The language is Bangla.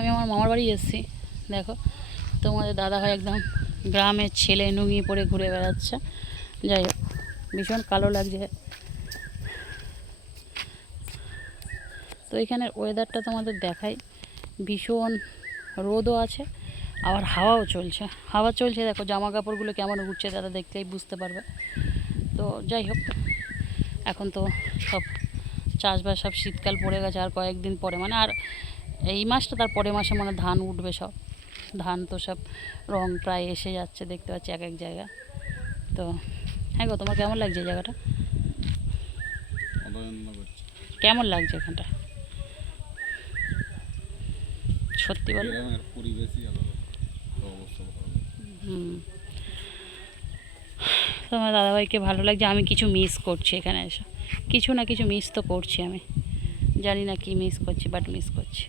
আমি আমার মামার বাড়ি এসেছি। দেখো তোমাদের দাদাভাই একদম গ্রামের ছেলে নুঙ্গি পরে ঘুরে বেড়াচ্ছে। যাই হোক, ভীষণ কালো লাগছে। তো এখানের ওয়েদারটা তোমাদের দেখাই, ভীষণ রোদও আছে আবার হাওয়াও চলছে। হাওয়া চলছে, দেখো জামা কাপড়গুলো কেমন উঠছে তারা দেখলেই বুঝতে পারবে। তো যাই হোক, এখন তো সব চাষবাস সব শীতকাল পড়ে গেছে, আর কয়েকদিন পরে মানে আর এই মাসটা তার পরের মাসে মানে ধান উঠবে সব। ধান তো সব রং প্রায় এসে যাচ্ছে, দেখতে পাচ্ছি এক এক জায়গা। তো হ্যাঁ গো, তোমার কেমন লাগছে এই জায়গাটা? কেমন লাগছে এখানটা সত্যি বলো? তোমার দাদাভাইকে ভালো লাগছে। আমি কিছু মিস করছি এখানে এসে, কিছু না কিছু মিস তো করছি আমি, জানি না কি মিস করছি, বাট মিস করছি।